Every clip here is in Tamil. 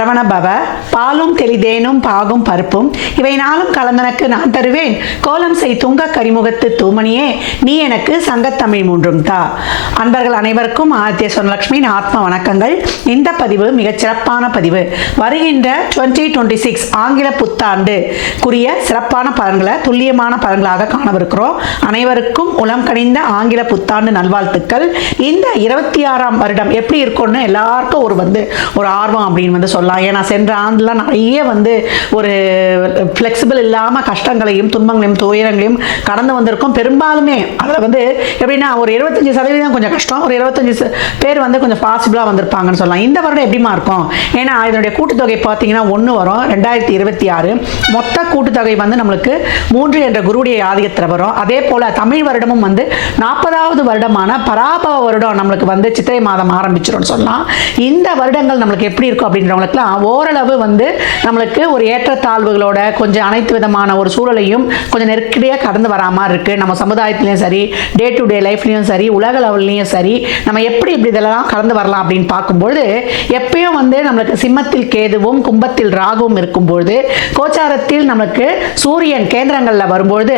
சரவண பவ, பாலும் தெளிதேனும் பாகும் பருப்பும் இவை நாளும் கலந்தனக்கு நான் தருவேன், கோலம் செய் துங்க கரிமுகத்து தூமணியே நீ எனக்கு சங்கத்தமிழ் மூன்றும் தா. அன்பர்கள் அனைவருக்கும் ஆதித்ய சொர்ணலட்சுமியின் ஆத்ம வணக்கங்கள். இந்த பதிவு மிகச் சிறப்பான பதிவு. வருகின்ற 2026 ஆங்கில புத்தாண்டுக்குரிய சிறப்பான பலன்களை துல்லியமான பலன்களாக காணவிருக்கிறோம். அனைவருக்கும் உளம் கனிந்த ஆங்கில புத்தாண்டு நல்வாழ்த்துக்கள். இந்த 26ஆம் வருடம் எப்படி இருக்கும்னு எல்லாருக்கும் ஒரு ஆர்வம் அப்படின்னு சொல்லலாம். ஏன்னா சென்ற ஆண்டுலாம் நிறைய ஒரு ஃப்ளெக்சிபிள் இல்லாமல் கஷ்டங்களையும் துன்பங்களையும் துயரங்களையும் கடந்து வந்திருக்கும். பெரும்பாலுமே அதில் எப்படின்னா ஒரு 25% கொஞ்சம் கஷ்டம், ஒரு 25 பேர் கொஞ்சம் பாசிபிளாக வந்திருப்பாங்கன்னு சொல்லலாம். இந்த வருடம் எப்படிமா இருக்கும்? ஏன்னா இதனுடைய கூட்டுத்தொகை பார்த்தீங்கன்னா 1 வரும். 2026 மொத்த கூட்டுத்தொகை நம்மளுக்கு 3 என்ற குருவுடைய ஆதிக்கத்தில் வரும். அதே போல் தமிழ் வருடமும் 40வது வருடமான பராபவ வருடம் நம்மளுக்கு சித்திரை மாதம் ஆரம்பிச்சிடும் சொல்லலாம். இந்த வருடங்கள் நம்மளுக்கு எப்படி இருக்கும் அப்படின்றவங்களுக்குலாம் ஓரளவு நம்மளுக்கு ஒரு ஏற்றத்தாழ்வுகளோட கொஞ்சம் அனைத்து விதமான ஒரு சூழலையும் கொஞ்சம் நெருக்கடியாக கடந்து வரா மாதிரி இருக்கு. நம்ம சமுதாயத்திலையும் சரி, டே டு டே லைஃப்லையும் சரி, உலக லெவல்லையும் சரி, நம்ம எப்படி இதெல்லாம் கடந்து வரலாம் அப்படின்னு பார்க்கும்போது எப்பயும் நம்மளுக்கு சிம்மத்தில் கேதுவும் கும்பத்தில் ராகுவும் இருக்கும்போது கோச்சாரத்தில் நம்மளுக்கு சூரியன் கேந்திரங்களில் வரும்போது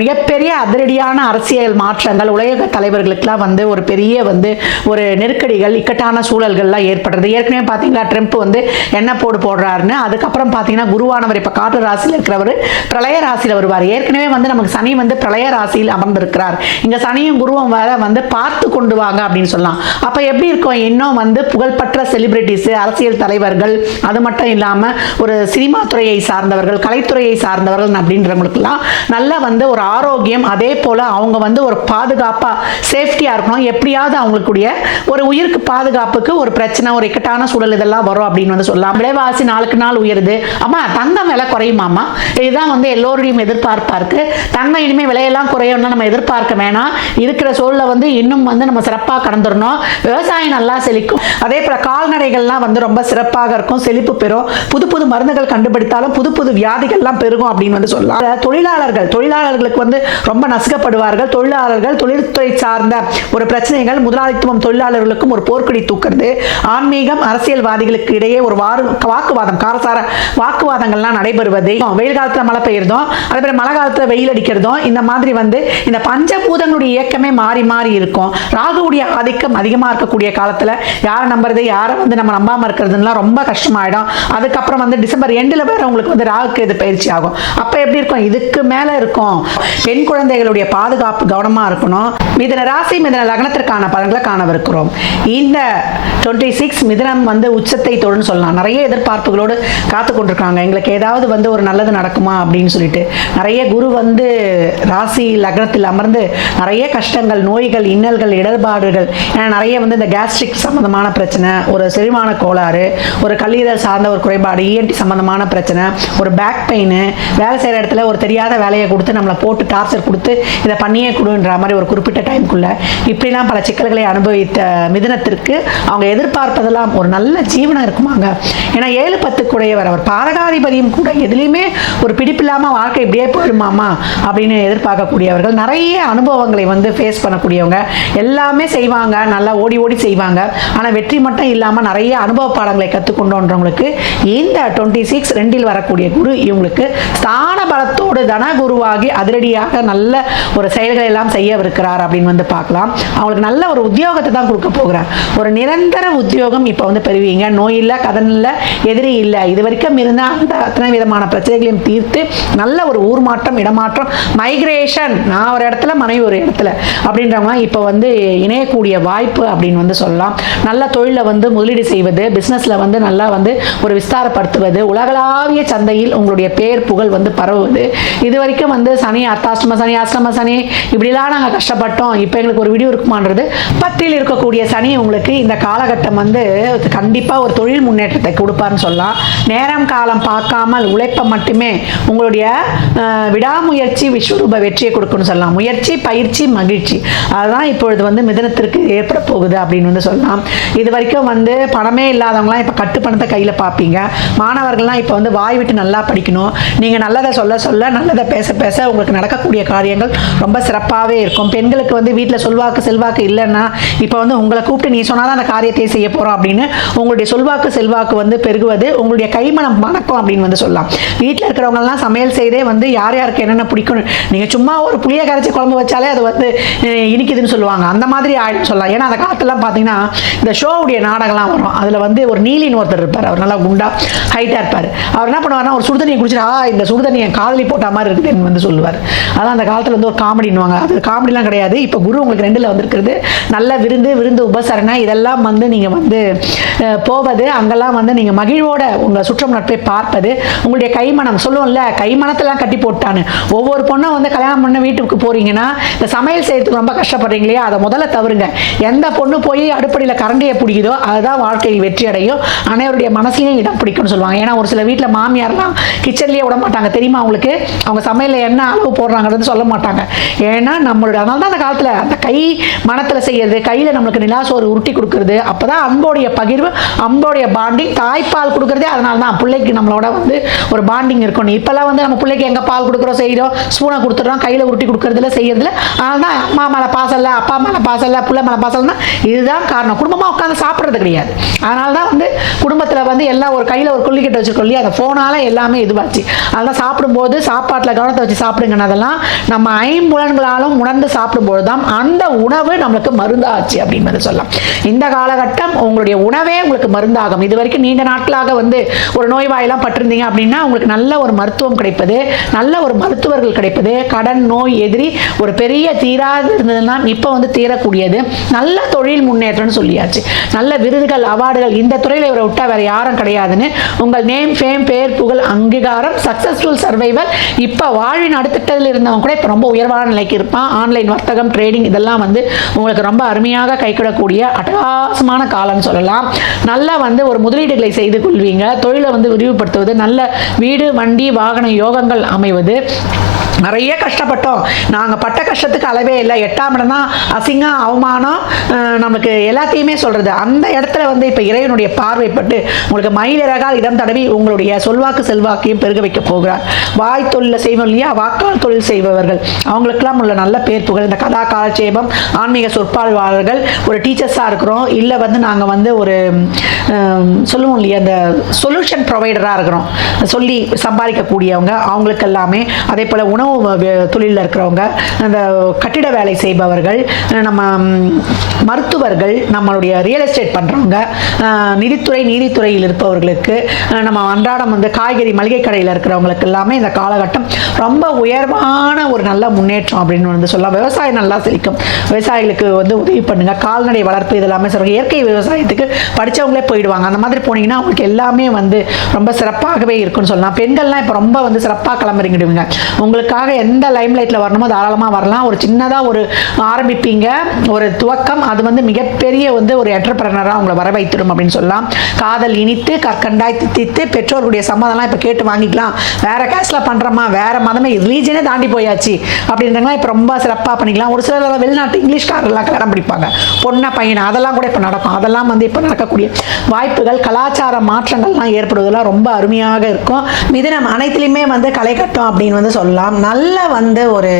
மிகப்பெரிய அதிரடியான அரசியல் மாற்றங்கள் உலக தலைவர்களுக்கெல்லாம் ஒரு பெரிய ஒரு நெருக்கடிகள் இக்கட்டான சூழல்கள்லாம் ஏற்படுறது. ஏற்கனவே பார்த்தீங்களா ட்ரம்ப் என்ன போடுறாருன்னு. அதுக்கப்புறம் பார்த்தீங்கன்னா குருவானவர் இப்போ காற்று ராசியில் இருக்கிறவர் பிரளய ராசியில் வருவார். ஏற்கனவே நமக்கு சனி பிரளய ராசியில் அமர்ந்திருக்கிறார். இங்கே சனியும் குருவும் வேற பார்த்து கொண்டு வாங்க அப்படின்னு சொல்லலாம். அப்போ எப்படி இருக்கும்? இன்னும் புகழ்பெற்ற செலிபிரிட்டிஸ், அரசியல் தலைவர்கள், அது மட்டும் இல்லாமல் ஒரு சினிமா துறையை சார்ந்தவர்கள், கலைத்துறையை சார்ந்தவர்கள் அப்படின்றவங்களுக்குலாம் நல்ல ஒரு ஆரோக்கியம், அதே போல் அவங்க ஒரு பாதுகாப்பாக சேஃப்டியாக இருக்கணும். எப்படியாவது அவங்களுக்குடைய ஒரு உயிருக்கு பாதுகாப்புக்கு ஒரு பிரச்சனை, ஒரு இக்கட்டான சூழல் இதெல்லாம் வரும் அப்படின்னு சொல்லலாம். விலைவாசி நாளுக்கு நாள் உயருது. அம்மா தங்கம் விலை குறையுமாம்மா? இதுதான் எல்லோருடையும் எதிர்பார்ப்பா இருக்கு. தங்கம் இனிமேல் விலையெல்லாம் குறையும்னு நம்ம எதிர்பார்க்க வேணாம். இருக்கிற சூழலை இன்னும் நம்ம சிறப்பாக கடந்துடணும். விவசாயம் நல்லா செழிக்கும். அதே போல கால்நடைகள்லாம் ரொம்ப சிறப்பாக இருக்கும், செழிப்பு பெறும். புது புது மருந்துகள் கண்டுபிடித்தாலும் புது புது வியாதிகள்லாம் பெருகும் அப்படின்னு சொல்லலாம். தொழிலாளர்களுக்கு ரொம்ப நசுக்கப்படுவார்கள். தொழில்துறை சார்ந்த ஒரு பிரச்சனைகள், முதலாளித்துவம் தொழிலாளர்களுக்கும் ஒரு போர்க்கொடி தூக்குறது, ஆன்மீகம் அரசியல்வாதிகளுக்கு இடையே ஒரு வாக்குவாதம், காரசார வாக்குவாதங்கள்லாம் நடைபெறுவது, வெயில் காலத்துல மழை பெய்யறதும், அதே போல மழை காலத்துல வெயில் அடிக்கிறதும், இந்த மாதிரி இந்த பஞ்சபூதங்களுடைய இயக்கமே மாறி மாறி இருக்கும். ராகுவுடைய ஆதிக்கம் அதிகமா இருக்கக்கூடிய காலத்துல யாரை நம்புறது, யாரை நம்ம நம்பாம இருக்கிறதுலாம் ரொம்ப கஷ்டமாயிடும். அதுக்கப்புறம் டிசம்பர் எண்டில் வேற உங்களுக்கு ராகுக்கு இது பயிற்சி ஆகும். அப்ப எப்படி இருக்கும்? இதுக்கு மேல இருக்கும். பெண் குழந்தைகளுடைய பாதுகாப்பு கவனமா இருக்கணும். மிதுன ராசி மிதுன லக்னத்திற்கான பலன்களை காணவிருக்கிறோம். இந்த 26 மிதுனம் உச்சத்தை தொடுன்னு சொல்லலாம். நிறைய எதிர்பார்ப்புகளோடு காத்து கொண்டிருக்காங்க. எங்களுக்கு ஏதாவது ஒரு நல்லது நடக்குமா அப்படின்னு சொல்லிட்டு. நிறைய குரு ராசி லக்னத்தில் அமர்ந்து நிறைய கஷ்டங்கள், நோய்கள், இன்னல்கள், இடர்பாடுகள், நிறைய இந்த கேஸ்ட்ரிக் சம்பந்தமான பிரச்சனை, ஒரு செரிமான கோளாறு, ஒரு கல்லீரல் சார்ந்த ஒரு குறைபாடு, இஎன்டி சம்பந்தமான பிரச்சனை, ஒரு பேக் பெயின், வேலை செய்கிற இடத்துல ஒரு தெரியாத வேலையை கொடுத்து நம்மளை போட்டு டார்ச்சர் கொடுத்து இதை பண்ணியே கொடுன்ற மாதிரி ஒரு குறிப்பிட்ட டைமுக்குள்ள இப்படிலாம் பல சிக்கல்களை அனுபவித்த மிதுனத்திற்கு அவங்க எதிர்பார்ப்பதெல்லாம் ஒரு நல்ல ஜீவனம் இருக்குமாங்க. ஏன்னா 7-10 கூடையவர், அவர் பாதகாதிபதியும் கூட. எதுலையுமே ஒரு பிடிப்பில்லாமல் வாழ்க்கை இப்படியே போயிடுமாமா அப்படின்னு எதிர்பார்க்கக்கூடியவர்கள், நிறைய அனுபவங்களை ஃபேஸ் பண்ணக்கூடியவங்க, எல்லாமே செய்வாங்க, நல்லா ஓடி ஓடி செய்வாங்க. ஆனால் வெற்றி மட்டும் இல்லாமல் நிறைய அனுபவ பாடங்களை கற்றுக்கொண்டோன்றவங்களுக்கு இந்த 26 2 வரக்கூடிய குரு இவங்களுக்கு ஸ்தான பலத்தோடு தன குருவாகி அதிரடியாக நல்ல ஒரு செயல்களை எல்லாம் செய்யவிருக்கிறார் அப்படின்னு பார்க்கலாம். அவங்களுக்கு நல்ல ஒரு உத்தியோகத்தை தான் கொடுக்க போகிறார். ஒரு நிரந்தர உத்தியோகம் இப்போ பெறுவீங்க. நோய் இல்லை, கடன் இல்லை, எதிரி இல்லை. இது வரைக்கும் இருந்த அந்த அத்தனை விதமான பிரச்சனைகளையும் தீர்த்து நல்ல ஒரு ஊர் மாற்றம், இடமாற்றம், மைக்ரேஷன், நான் ஒரு இடத்துல மனைவி ஒரு இடத்துல அப்படின்றவங்க இப்போ இணையக்கூடிய வாய்ப்பு அப்படின்னு சொல்லலாம். நல்ல தொழிலை முதலீடு செய்வது, பிஸ்னஸில் நல்லா ஒரு விஸ்தாரப்படுத்துவது, உலகளாவிய சந்தையில் உங்களுடைய பேர் புகழ் பரவுவது. இது வரைக்கும் சனி அர்த்தாஷ்டம சனி, அஷ்டம சனி இப்படிலாம் நாங்கள் கஷ்டப்பட்டோம், இப்போ எங்களுக்கு ஒரு வீடியோ இருக்குமான்றது 10ல் இருக்கக்கூடிய சனி உங்களுக்கு இந்த காலகட்டம் கண்டிப்பாக ஒரு தொழில் முன்னேற்றத்தை கொடுப்பார்னு சொல்லலாம். நேரம் காலம் பார்க்காமல் உழைப்ப மட்டுமே உங்களுடைய விடாமுயற்சி விஸ்வரூப வெற்றியை கொடுக்குன்னு சொல்லலாம். முயற்சி, பயிற்சி, மகிழ்ச்சி, அதுதான் இப்பொழுது மிதுனத்திற்கு ஏற்பட போகுது அப்படின்னு சொல்லலாம். இது வரைக்கும் பணமே இல்லாதவங்களாம் இப்போ கட்டு பணத்தை கையில் பார்ப்பீங்க. மாணவர்கள்லாம் இப்போ வாய் விட்டு நல்லா படிக்கணும். நீங்கள் நல்லதை சொல்ல சொல்ல, நல்லதை பேச பேச உங்களுக்கு நடக்கக்கூடிய காரியங்கள் ரொம்ப சிறப்பாகவே இருக்கும். பெண்களுக்கு வீட்டில் சொல்வாக்கு செல்வாக்கு இல்லைன்னா இப்போ உங்களை கூப்பிட்டு நீ சொன்னால் தான் அந்த காரியத்தை செய்ய போகிறோம் அப்படின்னு உங்களுடைய சொல்வாக்கு செல்வாக்கு வந்து பெருகுவது, உங்களுடைய கைமணம் மணக்கும் அப்படின்னு வந்து சொல்லலாம். வீட்டில் இருக்கிறவங்கலாம் சமையல் செய்தே வந்து யார் யாருக்கு என்னென்ன பிடிக்கும், நீங்கள் சும்மா ஒரு புளியை கரைச்சி குழம்பு வச்சாலே அது வந்து இனிக்குதுன்னு சொல்லுவாங்க. அந்த மாதிரி ஆயிடும் சொல்லலாம். ஏன்னா அந்த காலத்துலாம் பார்த்தீங்கன்னா இந்த ஷோவுடைய நாடகம்லாம் வரும். அதில் வந்து ஒரு நீலின்னு ஒருத்தர் இருப்பார். அவர் நல்லா குண்டா ஹைட்டாக இருப்பார். அவர் என்ன பண்ணுவார்னா ஒரு சுடுதண்ணியை குடிச்சிட்டு இந்த சுடுதண்ணி என் காதலி போட்ட மாதிரி இருக்குதுன்னு வந்து சொல்லுவார். அதான் அந்த காலத்தில் வந்து ஒரு காமெடின்னுவாங்க. அது காமெடிலாம் கிடையாது. இப்போ குரு உங்களுக்கு 2ல் வந்திருக்கிறது. நல்ல விருந்து உபசரணை இதெல்லாம் வந்து நீங்கள் வந்து போவது, அங்கெல்லாம் வந்து நீங்கள் மகிழ்வோட உங்கள் சுற்றம் நட்பை பார்ப்பது, உங்களுடைய கைமணம் சொல்லுவோம்ல, கைமணத்தெல்லாம் கட்டி போட்டான்னு. ஒவ்வொரு பொண்ணும் வந்து கல்யாணம் பண்ண வீட்டுக்கு போறீங்கன்னா இந்த சமையல் செய்யறதுக்கு ரொம்ப கஷ்டப்படுறீங்க இல்லையா, அதை முதல்ல தவறுங்க. எந்த பொண்ணு போய் அடுப்படியில் கரண்டியை பிடிக்குதோ அதுதான் வாழ்க்கையில் வெற்றி அடையும், அனைவருடைய மனசுலையும் இடம் பிடிக்கும்னு சொல்லுவாங்க. ஏன்னா ஒரு சில வீட்டில் மாமியார்லாம் கிச்சன்லேயே விட மாட்டாங்க தெரியுமா அவங்களுக்கு. அவங்க சமையலில் என்ன அளவு போடுறாங்கிறது சொல்ல மாட்டாங்க. ஏன்னா நம்மளுடைய அதனால தான் அந்த காலத்தில் அந்த கை மனத்தில் செய்யறது, கையில் நம்மளுக்கு நிலாசோறு உருட்டி கொடுக்கறது, அப்போதான் அன்போடைய பகிர்வு, அன்போடைய பாண்டிங். தாய்ப்பால் கொடுக்குறதே அதனால தான் பிள்ளைக்கு நம்மளோட வந்து ஒரு பாண்டிங் இருக்கணும். இப்போல்லாம் வந்து நம்ம பிள்ளைக்கு எங்கே பால் கொடுக்குறோம், செய்கிறோம், ஸ்பூனை கொடுத்துட்றோம், கையில் உருட்டி கொடுக்குறதுல செய்யறதுல. அதனால தான் அம்மா மேலே பாசம் இல்லை, அப்பா மேலே பாசம் இல்லை, பிள்ளை மேலே பாசம் இல்லைன்னா இதுதான் காரணம். குடும்பமாக உட்காந்து சாப்பிட்றது கிடையாது. அதனால தான் வந்து குடும்பத்தில் வந்து எல்லாம் ஒரு கையில் ஒரு கொல்லிக்கட்டை வச்சுருக்கோம் இல்லையா, அந்த ஃபோனால எல்லாமே இதுவாச்சு. அதெல்லாம் சாப்பிடும்போது சாப்பாட்டில் கவனத்தை வச்சு சாப்பிடுங்கன்னதெல்லாம் நம்ம ஐம்புலன்களாலும் உணர்ந்து சாப்பிடும்போது தான் அந்த உணவு நம்மளுக்கு மருந்தாச்சு அப்படின்னு சொல்லலாம். இந்த காலகட்டம் உங்களுடைய உணவே உங்களுக்கு மருந்தாகும். இது வரைக்கும் நீண்ட நாட்களாக வந்து ஒரு நோய்வாயெல்லாம் பட்டிருந்தீங்க அப்படின்னா உங்களுக்கு நல்ல ஒரு மருத்துவம் கிடைப்பது, நல்ல ஒரு மருத்துவர்கள் கிடைப்பது, கடன் நோய் எதிரி ஒரு பெரிய தீராது இருந்ததுன்னா இப்போ வந்து தீரக்கூடியது, நல்ல தொழில் முன்னேற்றம்னு சொல்லியாச்சு. நல்ல விருதுகள் அவார்டுகள் இந்த துறையில் இவரை விட்டா வேற யாரும் கிடையாதுன்னு உங்கள் நேம் ஃபேம் பேர் புகழ் அங்கீகாரம் சக்சஸ்ஃபுல் சர்வைவல். இப்போ வாழ்வின் அடுத்ததில் இருந்தவங்க கூட இப்போ ரொம்ப உயர்வான நிலைக்கு இருப்பான். ஆன்லைன் வர்த்தகம் ட்ரேடிங் இதெல்லாம் வந்து உங்களுக்கு ரொம்ப அருமையாக கைக்கிடக்கூடிய அட்டகாசமான காலம்னு சொல்லலாம். நல்லா வந்து ஒரு முதலீடுகளை செய்து கொள்வீங்க. தொழிலை வந்து விரிவுபடுத்துவது, நல்ல வீடு வண்டி வாகன யோகங்கள் அமைவது. நிறைய கஷ்டப்பட்டோம், நாங்கள் பட்ட கஷ்டத்துக்கு அளவே இல்லை. 8ஆம் இடம் தான் அசிங்கம் அவமானம் நமக்கு எல்லாத்தையுமே சொல்கிறது. அந்த இடத்துல வந்து இப்போ இறைவனுடைய பார்வைப்பட்டு உங்களுக்கு மயிலிறகால் இடம் தடவி உங்களுடைய சொல்வாக்கு செல்வாக்கையும் பெருக வைக்க போகிறார். வாய் தொழில் செய்வோம் இல்லையா, வாக்கால் தொழில் செய்பவர்கள் அவங்களுக்கெல்லாம் உள்ள நல்ல பேர் புகழ். இந்த கதா காலட்சேபம் ஆன்மீக சொற்பாழ்வாளர்கள், ஒரு டீச்சர்ஸாக இருக்கிறோம், இல்லை வந்து நாங்கள் வந்து ஒரு சொல்லுவோம் இல்லையா அந்த சொல்யூஷன் ப்ரொவைடராக இருக்கிறோம், சொல்லி சம்பாதிக்கக்கூடியவங்க அவங்களுக்கு எல்லாமே. அதே போல் உணவு தொழிலில் இருக்கிறவங்க, அந்த கட்டிட வேலை செய்பவர்கள், நம்ம மருத்துவர்கள், நம்மளுடைய ரியல் எஸ்டேட் பண்ணுறவங்க, நிதித்துறை நீதித்துறையில் இருப்பவர்களுக்கு, நம்ம அன்றாடம் வந்து காய்கறி மளிகை கடையில் இருக்கிறவங்களுக்கு எல்லாமே இந்த காலகட்டம் ரொம்ப உயர்வான ஒரு நல்ல முன்னேற்றம் அப்படின்னு வந்து சொல்லலாம். விவசாயம் நல்லா செழிக்கும். விவசாயிகளுக்கு வந்து உதவி பண்ணுங்க. கால்நடை வளர்ப்பு இதெல்லாமே சொல்லுங்க. இயற்கை விவசாயத்துக்கு படித்தவங்களே போயிடுவாங்க. அந்த மாதிரி போனீங்கன்னா உங்களுக்கு எல்லாமே வந்து ரொம்ப சிறப்பாகவே இருக்குன்னு சொல்லலாம். பெண்கள்லாம் இப்போ ரொம்ப வந்து சிறப்பாக கிளம்புறீங்கிடுவீங்க. உங்களுக்காக எந்த லைம் லைட்டில் வரணுமோ தாராளமாக வரலாம். ஒரு சின்னதாக ஒரு ஆரம்பிப்பீங்க, ஒரு துவக்கம், அது வந்து மிகப்பெரிய வந்து ஒரு என்டர்பிரனராக உங்களை வர வைத்திடும் அப்படின்னு சொல்லலாம். காதல் இனித்து கற்கண்டாய் தித்தித்து பெற்றோர்களுடைய சம்மதம்லாம் இப்போ கேட்டு வாங்கிக்கலாம். வேற கேஸ்ல பண்ணுறோமா, வேற மதமே ரிலீஜனே தாண்டி போயாச்சு அப்படின்றவங்களாம் இப்போ ரொம்ப சிறப்பாக பண்ணிக்கலாம். ஒரு சிலர் வெளிநாட்டு இங்கிலீஷ்காரெல்லாம் கல்யாணம் பிடிப்பாங்க, பொண்ணை பையனை, அதெல்லாம் கூட இப்போ நடக்கும். அதெல்லாம் வந்து இப்போ நடக்கக்கூடிய வாய்ப்புகள், கலாச்சார மாற்றங்கள்லாம் ஏற்படுவதெல்லாம் ரொம்ப அருமையாக இருக்கும். மிதுனம் அனைத்துலையுமே வந்து களை கட்டும் அப்படின்னு வந்து சொல்லலாம். நல்ல வந்து ஒரு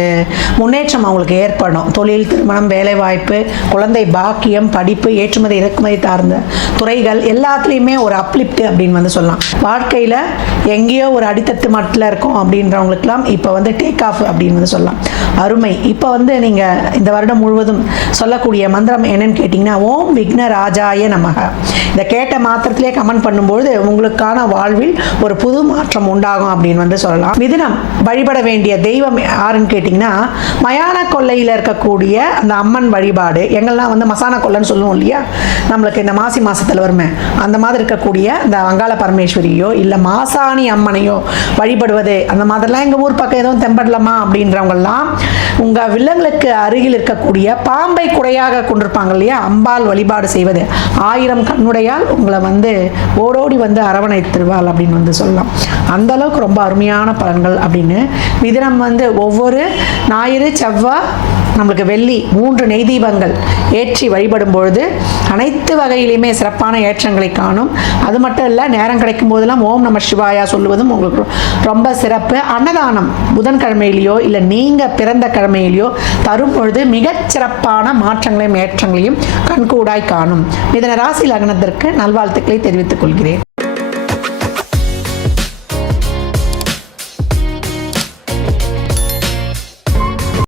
முன்னேற்றம் அவங்களுக்கு ஏற்படும். தொழில், திருமணம், வேலைவாய்ப்பு, குழந்தை பாக்கியம், படிப்பு, ஏற்றுமதி இறக்குமதி சார்ந்த துறைகள் எல்லாத்துலேயுமே ஒரு அப்லிப்ட் அப்படின்னு வந்து சொல்லலாம். வாழ்க்கையில் எங்கேயோ ஒரு அடித்தட்டு மட்டில் இருக்கும் அப்படின்றவங்களுக்குலாம் இப்போ வந்து டேக் ஆஃப் அப்படின்னு வந்து சொல்லலாம். அருமை. இப்போ வந்து நீங்கள் இந்த வருடம் முழுவதும் சொல்லக்கூடிய மந்திரம் என்னன்னு கேட்டிங்கன்னா, ஓம் விக்ன ராஜாய நமக. இதை கேட்ட மாத்திரத்திலே கமெண்ட் பண்ணும்பொழுது உங்களுக்கான வாழ்வில் ஒரு புது மாற்றம் உண்டாகும் அப்படின்னு வந்து சொல்லலாம். மிதுனம் வழிபட வேண்டிய தெய்வம் யாருன்னு கேட்டிங்கன்னா, மயான கொல்லையில் இருக்கக்கூடிய அந்த அம்மன் வழிபாடு. எங்கெல்லாம் வந்து மசான கொல்லைன்னு சொல்லுவோம் இல்லையா, நம்மளுக்கு இந்த மாசி மாதத்தில் வருமே, அந்த மாதிரி இருக்கக்கூடிய இந்த அங்காள பரமேஸ்வரியோ இல்லை மாசாணி அம்மனையோ வழிபடுவது, அந்த மாதிரிலாம் எங்கள் ஊர் பக்கம் எதுவும் தெம்படலாமா அப்படின்றவங்கெல்லாம் உங்கள் வில்லங்களுக்கு அருகில் இருக்கக்கூடிய பாம்பை குடையாக கொண்டிருப்பாங்க இல்லையா, அம்பாள் வழிபாடு செய்வது 1000 கண்ணுடையால் உங்களை வந்து ஓடோடி வந்து அரவணைத்திருவாள் அப்படின்னு வந்து சொல்லலாம். அந்த அளவுக்கு ரொம்ப அருமையான பலன்கள் அப்படின்னு மிதுன தினம் ஒவ்வொரு ஞாயிறு செவ்வாய் நம்மளுக்கு வெள்ளி 3 நெய் தீபங்கள் ஏற்றி வழிபடும் பொழுது அனைத்து வகையிலுமே சிறப்பான ஏற்றங்களை காணும். அது மட்டும் இல்லை, நேரம் கிடைக்கும் போதெல்லாம் ஓம் நம சிவாயா சொல்லுவதும் உங்களுக்கு ரொம்ப சிறப்பு. அன்னதானம் புதன்கிழமையிலையோ இல்லை நீங்கள் பிறந்த கிழமையிலையோ தரும் பொழுது மிகச் சிறப்பான மாற்றங்களையும் ஏற்றங்களையும் கண்கூடாய் காணும். மிதுன ராசி லக்னத்திற்கு நல்வாழ்த்துக்களை தெரிவித்துக் கொள்கிறேன்.